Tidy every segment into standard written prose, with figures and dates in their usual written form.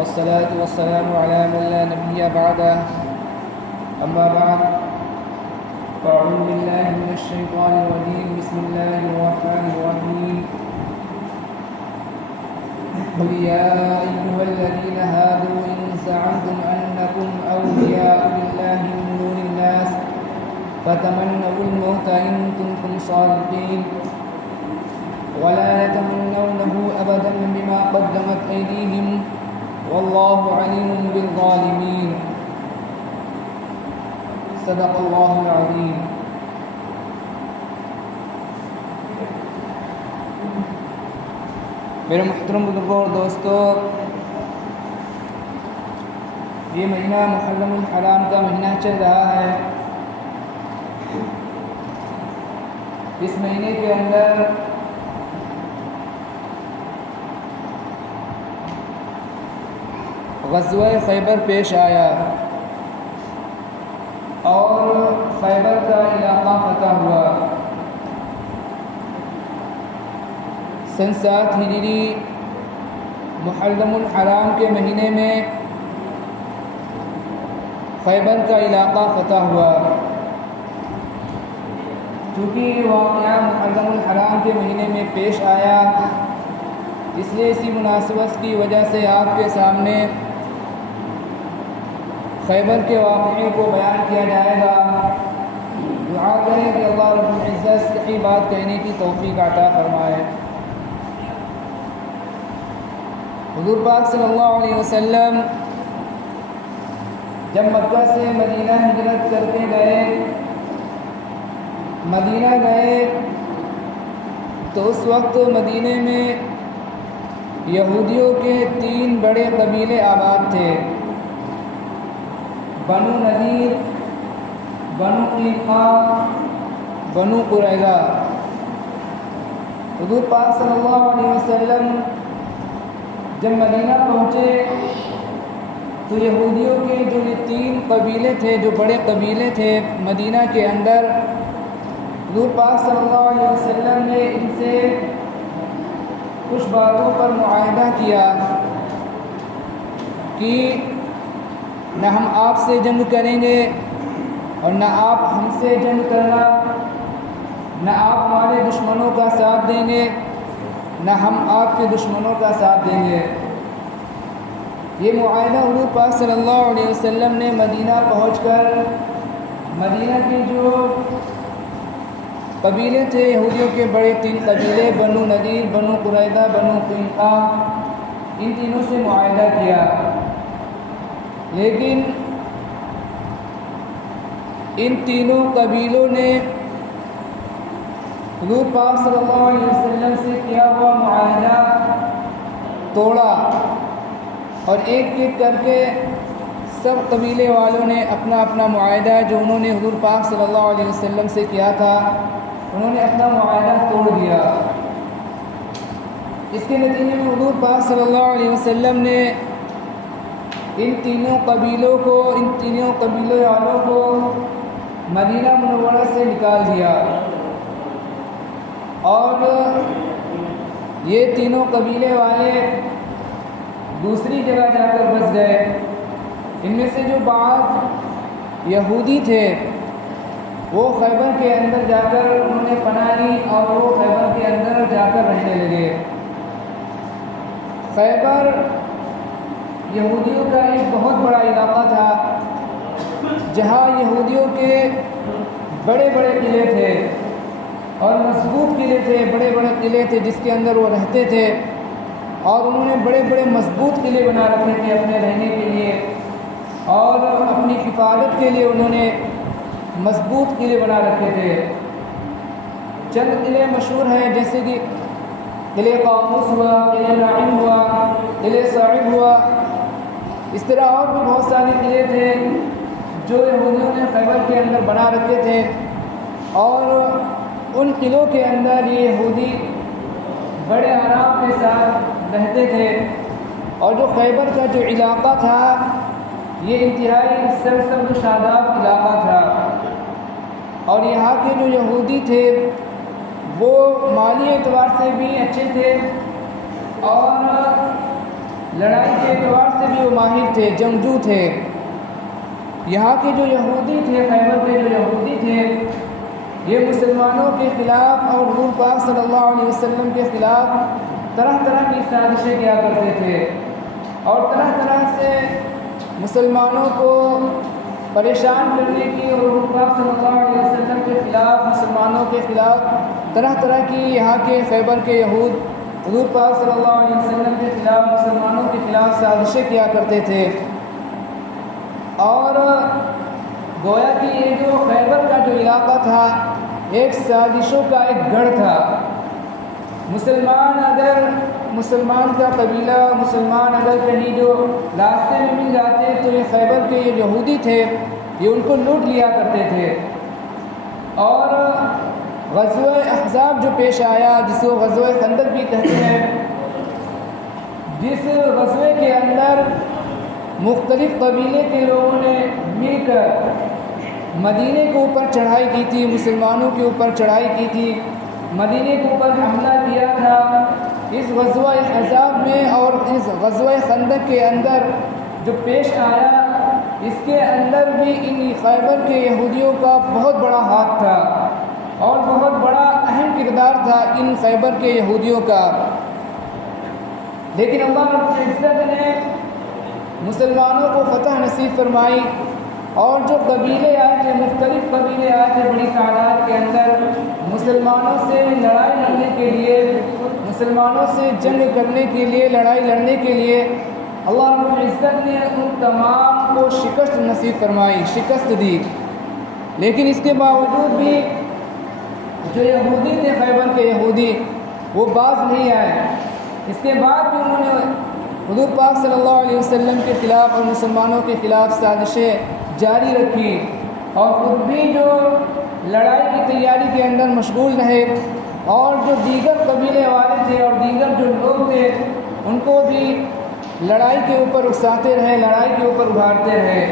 والصلاة والسلام على من لا نبي بعده أما بعد فأعوذ بالله من الشيطان الرجيم بسم الله الرحمن الرحيم قل يا أيها الذين هادوا إن زعمتم أنكم أولياء لله من دون الناس فتمنوا الموت إن كنتم صادقين ولا يتمنونه أبدا بما قدمت أيديهم والله عليم بالظالمين صدق الله العظيم. میرے محترم بزرگوں اور دوستوں، یہ مہینہ محرم الحرام کا مہینہ چل رہا ہے. اس مہینے کے اندر غزوہ خیبر پیش آیا اور خیبر کا علاقہ فتح ہوا. سن 7 ہجری محرم الحرام کے مہینے میں خیبر کا علاقہ فتح ہوا. چونکہ یہ واقعہ محرم الحرام کے مہینے میں پیش آیا، اس لیے اسی مناسبت کی وجہ سے آپ کے سامنے خیبر کے واقعے کو بیان کیا جائے گا. دعا کریں کہ اللہ رب العزت صحیح بات کہنے کی توفیق عطا فرمائے. حضور پاک صلی اللہ علیہ وسلم جب مکہ سے مدینہ ہجرت کر کے مدینہ گئے تو اس وقت مدینے میں یہودیوں کے 3 بڑے قبیلے آباد تھے: بنو نذیر، بنو قینقاع، بنو قریظہ. حضور پاک صلی اللہ علیہ وسلم جب مدینہ پہنچے تو یہودیوں کے جو یہ 3 قبیلے تھے، جو بڑے قبیلے تھے مدینہ کے اندر، حضور پاک صلی اللہ علیہ وسلم نے ان سے کچھ باتوں پر معاہدہ کیا کہ نہ ہم آپ سے جنگ کریں گے اور نہ آپ ہم سے جنگ کرنا، نہ آپ ہمارے دشمنوں کا ساتھ دیں گے نہ ہم آپ کے دشمنوں کا ساتھ دیں گے. یہ معاہدہ حضور پاک صلی اللہ علیہ وسلم نے مدینہ پہنچ کر مدینہ کے جو قبیلے تھے یہودیوں کے بڑے 3 قبیلے، بنو نذیر، بنو قریظہ، بنو قینقاع، ان تینوں سے معاہدہ کیا. لیکن ان تینوں قبیلوں نے حضور پاک صلی اللہ علیہ وسلم سے کیا ہوا معاہدہ توڑا اور ایک ایک کر کے سب قبیلے والوں نے اپنا اپنا معاہدہ جو انہوں نے حضور پاک صلی اللہ علیہ وسلم سے کیا تھا، انہوں نے اپنا معاہدہ توڑ دیا. اس کے نتیجے میں حضور پاک صلی اللہ علیہ وسلم نے ان تینوں قبیلوں والوں کو مدینہ منورہ سے نکال دیا اور یہ تینوں قبیلے والے دوسری جگہ جا کر بس گئے. ان میں سے جو بعض یہودی تھے وہ خیبر کے اندر جا کر انہوں نے پناہ لی اور وہ خیبر کے اندر جا کر رہنے لگے. خیبر یہودیوں کا ایک بہت بڑا علاقہ تھا جہاں یہودیوں کے بڑے بڑے قلعے تھے اور مضبوط قلعے تھے، بڑے بڑے قلعے تھے جس کے اندر وہ رہتے تھے اور انہوں نے بڑے بڑے مضبوط قلعے بنا رکھے تھے اپنے رہنے کے لیے اور اپنی حفاظت کے لیے انہوں نے مضبوط قلعے بنا رکھے تھے. چند قلعے مشہور ہیں جیسے کہ قلعہ قابوس ہوا، قلعہ نعیم ہوا، قلعہ صاعب ہوا. اس طرح اور بھی بہت سارے قلعے تھے جو یہودیوں نے خیبر کے اندر بنا رکھے تھے اور ان قلعوں کے اندر یہ یہودی بڑے آرام کے ساتھ رہتے تھے. اور جو خیبر کا جو علاقہ تھا یہ انتہائی سرسبز و شاداب علاقہ تھا اور یہاں کے جو یہودی تھے وہ مالی اعتبار سے بھی اچھے تھے اور لڑائی کے اعتبار سے بھی وہ ماہر تھے، جنگجو تھے۔ یہاں کے جو یہودی تھے، خیبر کے جو یہودی تھے، یہ مسلمانوں کے خلاف اور حضور پاک صلی اللہ علیہ وسلم کے خلاف طرح طرح کی سازشیں کیا کرتے تھے، اور طرح طرح سے مسلمانوں کو پریشان کرنے کی اور حضور پاک صلی اللہ علیہ وسلم کے خلاف، مسلمانوں کے خلاف طرح طرح کی یہاں کے خیبر کے یہود حضور پاک صلی اللہ علیہ وسلم کے خلاف، مسلمانوں کے خلاف سازشیں کیا کرتے تھے۔ اور گویا کہ یہ جو خیبر کا جو علاقہ تھا، ایک سازشوں کا ایک گڑھ تھا۔ مسلمان کا قبیلہ، مسلمان اگر کہیں جو راستے میں مل جاتے تو یہ خیبر کے یہ یہودی تھے، یہ ان کو لوٹ لیا کرتے تھے۔ اور غزوہ احزاب جو پیش آیا، جس کو غزوہ خندق بھی کہتے ہیں، جس غزوے کے اندر مختلف قبیلے کے لوگوں نے مل کر مدینے کے اوپر چڑھائی کی تھی، مسلمانوں کے اوپر چڑھائی کی تھی، مدینے کے اوپر حملہ کیا تھا۔ اس غزوہ احزاب میں اور اس غزوہ خندق کے اندر جو پیش آیا، اس کے اندر بھی ان خیبر کے یہودیوں کا بہت بڑا ہاتھ تھا اور بہت بڑا اہم کردار تھا ان خیبر کے یہودیوں کا۔ لیکن اللہ رب العزت نے مسلمانوں کو فتح نصیب فرمائی، اور جو قبیلے آئے تھے، مختلف قبیلے آئے تھے بڑی تعداد کے اندر، مسلمانوں سے لڑائی لڑنے کے لیے، مسلمانوں سے جنگ کرنے کے لیے، لڑائی لڑنے کے لیے اللہ رب العزت نے ان تمام کو شکست نصیب فرمائی، شکست دی۔ لیکن اس کے باوجود بھی جو یہودی تھے، خیبر کے یہودی، وہ باز نہیں آئے۔ اس کے بعد بھی انہوں نے حضور پاک صلی اللہ علیہ وسلم کے خلاف اور مسلمانوں کے خلاف سازشیں جاری رکھی، اور خود بھی جو لڑائی کی تیاری کے اندر مشغول رہے، اور جو دیگر قبیلے والے تھے اور دیگر جو لوگ تھے ان کو بھی لڑائی کے اوپر اکساتے رہے، لڑائی کے اوپر ابھارتے رہے۔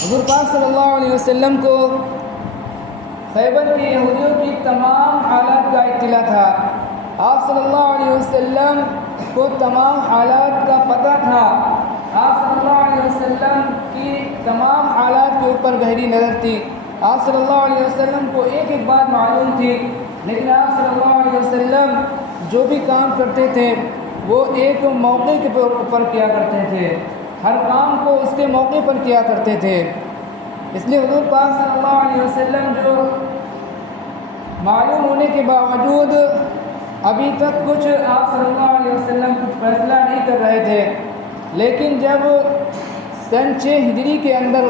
حضور پاک صلی اللہ علیہ وسلم کو خیبر کے یہودیوں کی تمام حالات کا اطلاع تھا۔ آپ صلی اللہ علیہ وسلم کو تمام حالات کا پتہ تھا۔ آپ صلی اللہ علیہ وسلم کی تمام حالات کے اوپر گہری نظر تھی۔ آپ صلی اللہ علیہ وسلم کو ایک ایک بات معلوم تھی، لیکن آپ صلی اللہ علیہ وسلم جو بھی کام کرتے تھے وہ ایک موقع کے اوپر کیا کرتے تھے، ہر کام کو اس کے موقع پر کیا کرتے تھے۔ اس لیے حضور پاک صلی اللہ علیہ وسلم جو معلوم ہونے کے باوجود ابھی تک کچھ آپ صلی اللہ علیہ وسلم کچھ فیصلہ نہیں کر رہے تھے، لیکن جب سن 6 ہجری کے اندر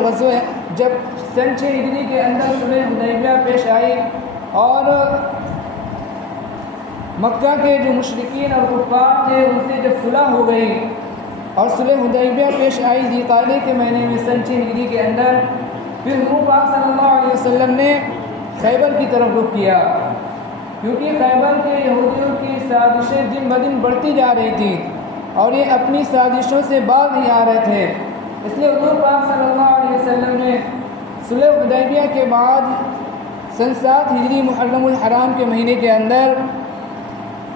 صلح حدیبیہ پیش آئی، اور مکہ کے جو مشرکین اور کفار تھے ان سے جب صلح ہو گئی اور صلح حدیبیہ پیش آئی ذی القعدہ کے مہینے میں سن 6 ہجری کے اندر، پھر حضور پاک صلی اللہ علیہ وسلم نے خیبر کی طرف رخ کیا، کیونکہ خیبر کے یہودیوں کی سازشیں دن بدن بڑھتی جا رہی تھی اور یہ اپنی سازشوں سے باز نہیں آ رہے تھے۔ اس لیے حضور پاک صلی اللہ علیہ وسلم نے صلح حدیبیہ کے بعد سن 7 ہجری محرم الحرام کے مہینے کے اندر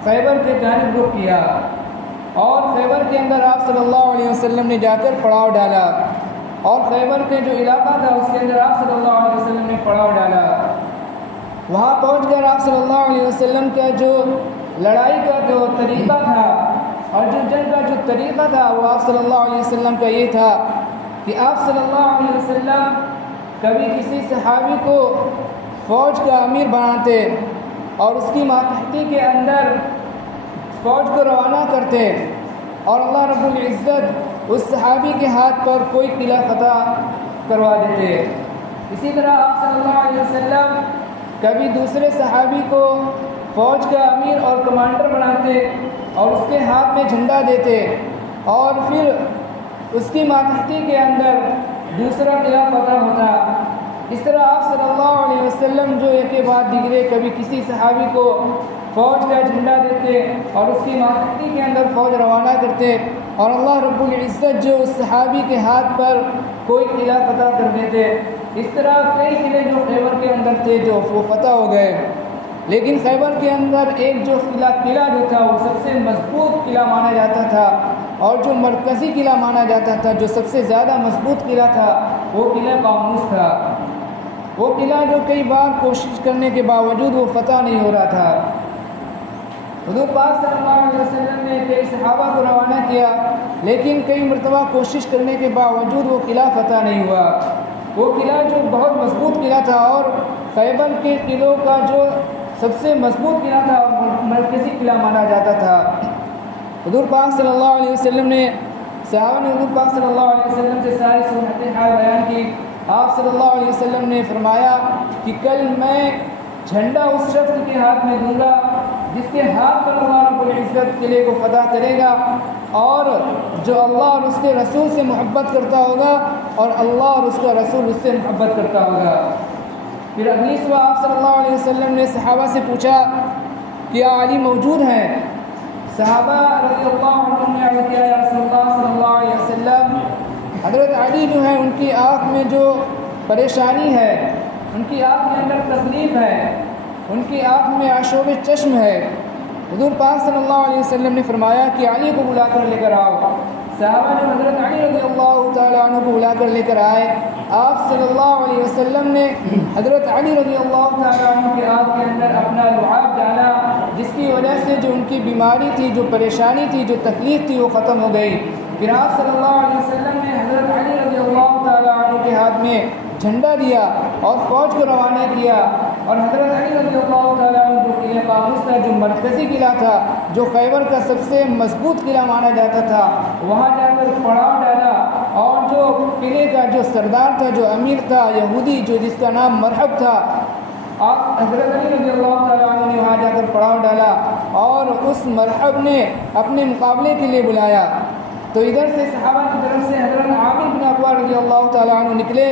خیبر کے جانب رخ کیا، اور خیبر کے اندر آپ صلی اللہ علیہ وسلم نے جا کر پڑاؤ ڈالا، اور خیبر کے جو علاقہ تھا اس کے اندر آپ صلی اللہ علیہ وسلم نے پڑاؤ ڈالا۔ وہاں پہنچ کر آپ صلی اللہ علیہ وسلم کا جو لڑائی کا جو طریقہ تھا اور جو جنگ کا جو طریقہ تھا، وہ آپ صلی اللہ علیہ وسلم کا یہ تھا کہ آپ صلی اللہ علیہ وسلم کبھی کسی صحابی کو فوج کا امیر بناتے اور اس کی ماتحتی کے اندر فوج کو روانہ کرتے، اور اللہ رب العزت اس صحابی کے ہاتھ پر کوئی قلعہ فتح کروا دیتے۔ اسی طرح آپ صلی اللہ علیہ وسلم کبھی دوسرے صحابی کو فوج کا امیر اور کمانڈر بناتے اور اس کے ہاتھ میں جھنڈا دیتے، اور پھر اس کی ماتحتی کے اندر دوسرا قلعہ فتح ہوتا۔ اس طرح آپ صلی اللہ علیہ وسلم جو ایک کے بعد دیگرے کبھی کسی صحابی کو فوج کا جھنڈا دیتے اور اس کی ماتحتی کے اندر فوج روانہ کرتے، اور اللہ رب العزت جو اس صحابی کے ہاتھ پر کوئی قلعہ فتح کر دیتے۔ اس طرح کئی قلعے جو خیبر کے اندر تھے جو وہ فتح ہو گئے۔ لیکن خیبر کے اندر ایک جو قلعہ جو تھا وہ سب سے مضبوط قلعہ مانا جاتا تھا، اور جو مرکزی قلعہ مانا جاتا تھا، جو سب سے زیادہ مضبوط قلعہ تھا، وہ قلعہ قاموس تھا۔ وہ قلعہ جو کئی بار کوشش کرنے کے باوجود وہ فتح نہیں ہو رہا تھا۔ حضور پاک صلی اللہ علیہ وسلم نے کئی صحابہ کو روانہ کیا، لیکن کئی مرتبہ کوشش کرنے کے باوجود وہ قلعہ فتح نہیں ہوا۔ وہ قلعہ جو بہت مضبوط قلعہ تھا، اور خیبر کے قلعوں کا جو سب سے مضبوط قلعہ تھا، مرکزی قلعہ مانا جاتا تھا۔ حضور پاک صلی اللہ علیہ وسلم نے صحابہ نے حضور پاک صلی اللہ علیہ وسلم سے ساری صورت حال بیان کی۔ آپ صلی اللہ علیہ وسلم نے فرمایا کہ کل میں جھنڈا اس شخص کے ہاتھ میں دوں گا جس کے ہاتھ پر اللہ رب العزت قلعے کو فتح کرے گا، اور جو اللہ اور اس کے رسول سے محبت کرتا ہوگا، اور اللہ اور اس کا رسول اس سے محبت کرتا ہوگا۔ پھر اگلی صبح آپ صلی اللہ علیہ وسلم نے صحابہ سے پوچھا کیا علی موجود ہیں؟ صحابہ رضی اللہ عنہم نے عرض کیا یا رسول اللہ صلی اللہ علیہ وسلم، حضرت علی جو ہیں ان کی آنکھ میں جو پریشانی ہے، ان کی آنکھ کے اندر تکلیف ہے، ان کی آنکھ میں آشوب چشم ہے۔ حضور پاک صلی اللہ علیہ وسلم نے فرمایا کہ علی کو بلا کر لے کر آؤ۔ صحابہ جو حضرت علی رضی اللہ تعالیٰ عنہ کو بلا کر لے کر آئے، آپ صلی اللہ علیہ وسلم نے حضرت علی رضی اللہ تعالیٰ عنہ کے آنکھ کے اندر اپنا لعاب ڈالا، جس کی وجہ سے جو ان کی بیماری تھی، جو پریشانی تھی، جو تکلیف تھی، وہ ختم ہو گئی۔ پھر آپ صلی اللہ علیہ وسلم نے حضرت علی رضی اللہ تعالیٰ عنہ کے ہاتھ میں جھنڈا دیا اور فوج کو روانہ کیا، اور حضرت علی رضی اللہ تعالیٰ عنہ جو قلعہ قاموس تھا، جو مرکزی قلعہ تھا، جو خیبر کا سب سے مضبوط قلعہ مانا جاتا تھا، وہاں جا کر پڑاؤ ڈالا، اور جو قلعے کا جو سردار تھا، جو امیر تھا یہودی، جو جس کا نام مرحب تھا، آپ حضرت علی رضی اللہ تعالیٰ عنہ نے وہاں جا کر پڑاؤ ڈالا، اور اس مرحب نے اپنے مقابلے کے لیے بلایا۔ تو ادھر سے صحابہ کی طرف سے حضرت عامر بن عقبہ رضی اللہ تعالیٰ عنہ نکلے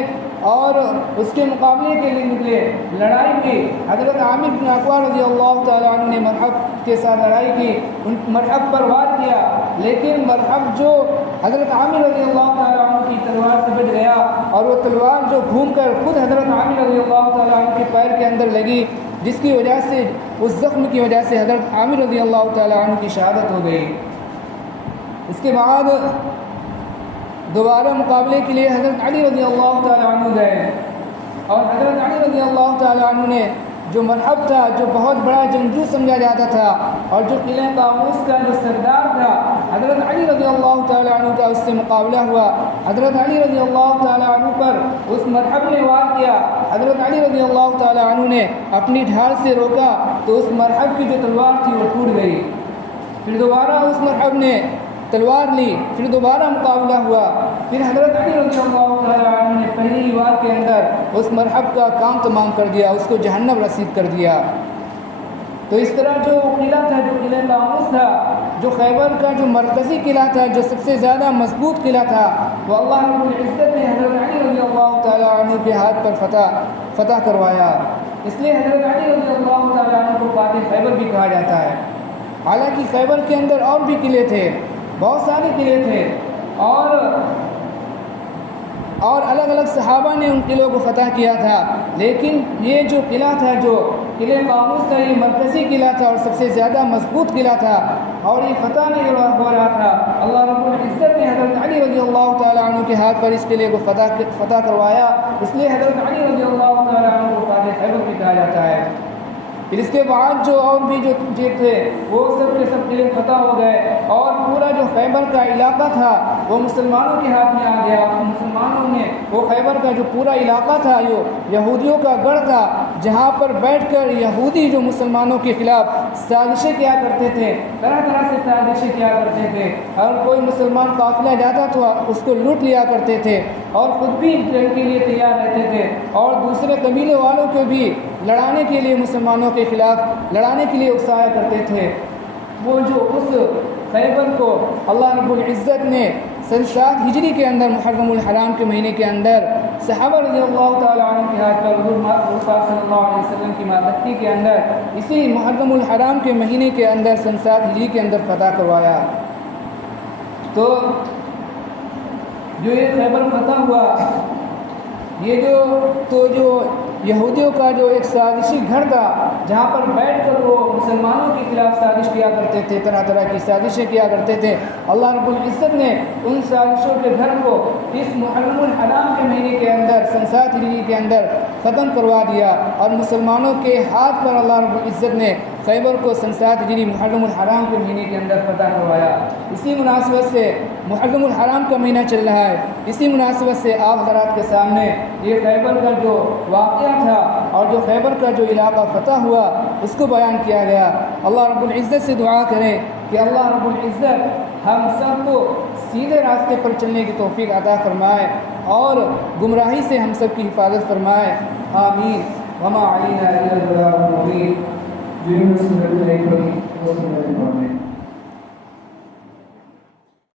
اور اس کے مقابلے کے لیے نکلے، لڑائی کی۔ حضرت عامر بن عقبہ رضی اللہ تعالیٰ عنہ نے مرحب کے ساتھ لڑائی کی، ان مرحب پر وار کیا، لیکن مرحب جو حضرت عامر رضی اللہ تعالیٰ عنہ کی تلوار سے بچ گیا، اور وہ تلوار جو گھوم کر خود حضرت عامر رضی اللہ تعالیٰ عنہ کے پیر کے اندر لگی، جس کی وجہ سے اس زخم کی وجہ سے حضرت عامر رضی اللہ تعالیٰ عنہ کی شہادت ہو گئی۔ اس کے بعد دوبارہ مقابلے کے لیے حضرت علی رضی اللہ تعالیٰ عنہ گئے، اور حضرت علی رضی اللہ تعالیٰ عنہ نے جو مرحب تھا، جو بہت بڑا جنگجو سمجھا جاتا تھا، اور جو قلعہ قاموس کا جو سردار تھا، حضرت علی رضی اللہ تعالیٰ عنہ کا اس سے مقابلہ ہوا۔ حضرت علی رضی اللہ تعالیٰ عنہ پر اس مرحب نے وار کیا، حضرت علی رضی اللہ تعالیٰ عنہ نے اپنی ڈھال سے روکا تو اس مرحب کی جو تلوار تھی وہ ٹوٹ گئی۔ پھر دوبارہ اس مرحب نے تلوار لی، پھر دوبارہ مقابلہ ہوا، پھر حضرت علی رضی اللہ تعالیٰ عنہ نے پہلی ہی وار کے اندر اس مرحب کا کام تمام کر دیا، اس کو جہنم رسید کر دیا۔ تو اس طرح جو قلعہ تھا، جو قلعہ قاموس تھا، جو خیبر کا جو مرکزی قلعہ تھا، جو سب سے زیادہ مضبوط قلعہ تھا، وہ اللہ رب العزت نے حضرت علی رضی اللہ تعالیٰ عنہ کے ہاتھ پر فتح کروایا۔ اس لیے حضرت علی رضی اللہ تعالیٰ عنہ کو فاتح خیبر بھی کہا جاتا ہے۔ حالانکہ خیبر کے اندر اور بھی قلعے تھے، بہت سارے قلعے تھے، اور الگ الگ صحابہ نے ان قلعوں کو فتح کیا تھا، لیکن یہ جو قلعہ تھا، جو قلعہ قاموس تھا، یہ مرکزی قلعہ تھا اور سب سے زیادہ مضبوط قلعہ تھا، اور یہ فتح نہیں ہو رہا تھا۔ اللہ رب العزت نے حضرت علی رضی اللہ تعالیٰ عنہ کے ہاتھ پر اس قلعے کو فتح کروایا، اس لیے حضرت علی رضی اللہ تعالیٰ عنہ کو فاتح خیبر بھی کہا جاتا ہے۔ پھر اس کے بعد جو اور بھی جو تھے وہ سب کے سب قلعے فتح ہو گئے، اور پورا جو خیبر کا علاقہ تھا وہ مسلمانوں کے ہاتھ میں آ گیا۔ مسلمانوں نے وہ خیبر کا جو پورا علاقہ تھا، یہ یہودیوں کا گڑھ تھا، جہاں پر بیٹھ کر یہودی جو مسلمانوں کے خلاف سازشیں کیا کرتے تھے، طرح طرح سے سازشیں کیا کرتے تھے، اور کوئی مسلمان قافلہ جاتا تھا اس کو لوٹ لیا کرتے تھے، اور خود بھی جنگ کے لیے تیار رہتے تھے، اور دوسرے قبیلے والوں کو بھی لڑانے کے لیے مسلمانوں کے خلاف لڑانے کے لیے اکسایا کرتے تھے۔ وہ جو اس خیبر کو اللہ رب العزت نے سن 7 ہجری کے اندر محرم الحرام کے مہینے کے اندر صحابہ رضی اللہ تعالیٰ عنہ کے ہاتھ پر حضور پاک صلی اللہ علیہ وسلم کی ماتحتی کے اندر اسی محرم الحرام کے مہینے کے اندر سن 7 ہجری کے اندر فتح کروایا۔ تو جو یہ خیبر فتح ہوا، یہ جو یہودیوں کا جو ایک سازشی گھر تھا جہاں پر بیٹھ کر وہ مسلمانوں کے خلاف سازش کیا کرتے تھے، طرح طرح کی سازشیں کیا کرتے تھے، اللہ رب العزت نے ان سازشوں کے گھر کو اس محرم الحرام کے مہینے کے اندر سن 7 ہجری کے اندر ختم کروا دیا، اور مسلمانوں کے ہاتھ پر اللہ رب العزت نے خیبر کو سن 7 ہجری محرم الحرام کے مہینے کے اندر فتح کروایا۔ اسی مناسبت سے محرم الحرام کا مہینہ چل رہا ہے، اسی مناسبت سے آپ حضرات کے سامنے یہ خیبر کا جو واقعہ تھا اور جو خیبر کا جو علاقہ فتح ہوا اس کو بیان کیا گیا۔ اللہ رب العزت سے دعا کریں کہ اللہ رب العزت ہم سب کو سیدھے راستے پر چلنے کی توفیق عطا فرمائے اور گمراہی سے ہم سب کی حفاظت فرمائے، آمین۔ وما علینا الا البلاغ المبین۔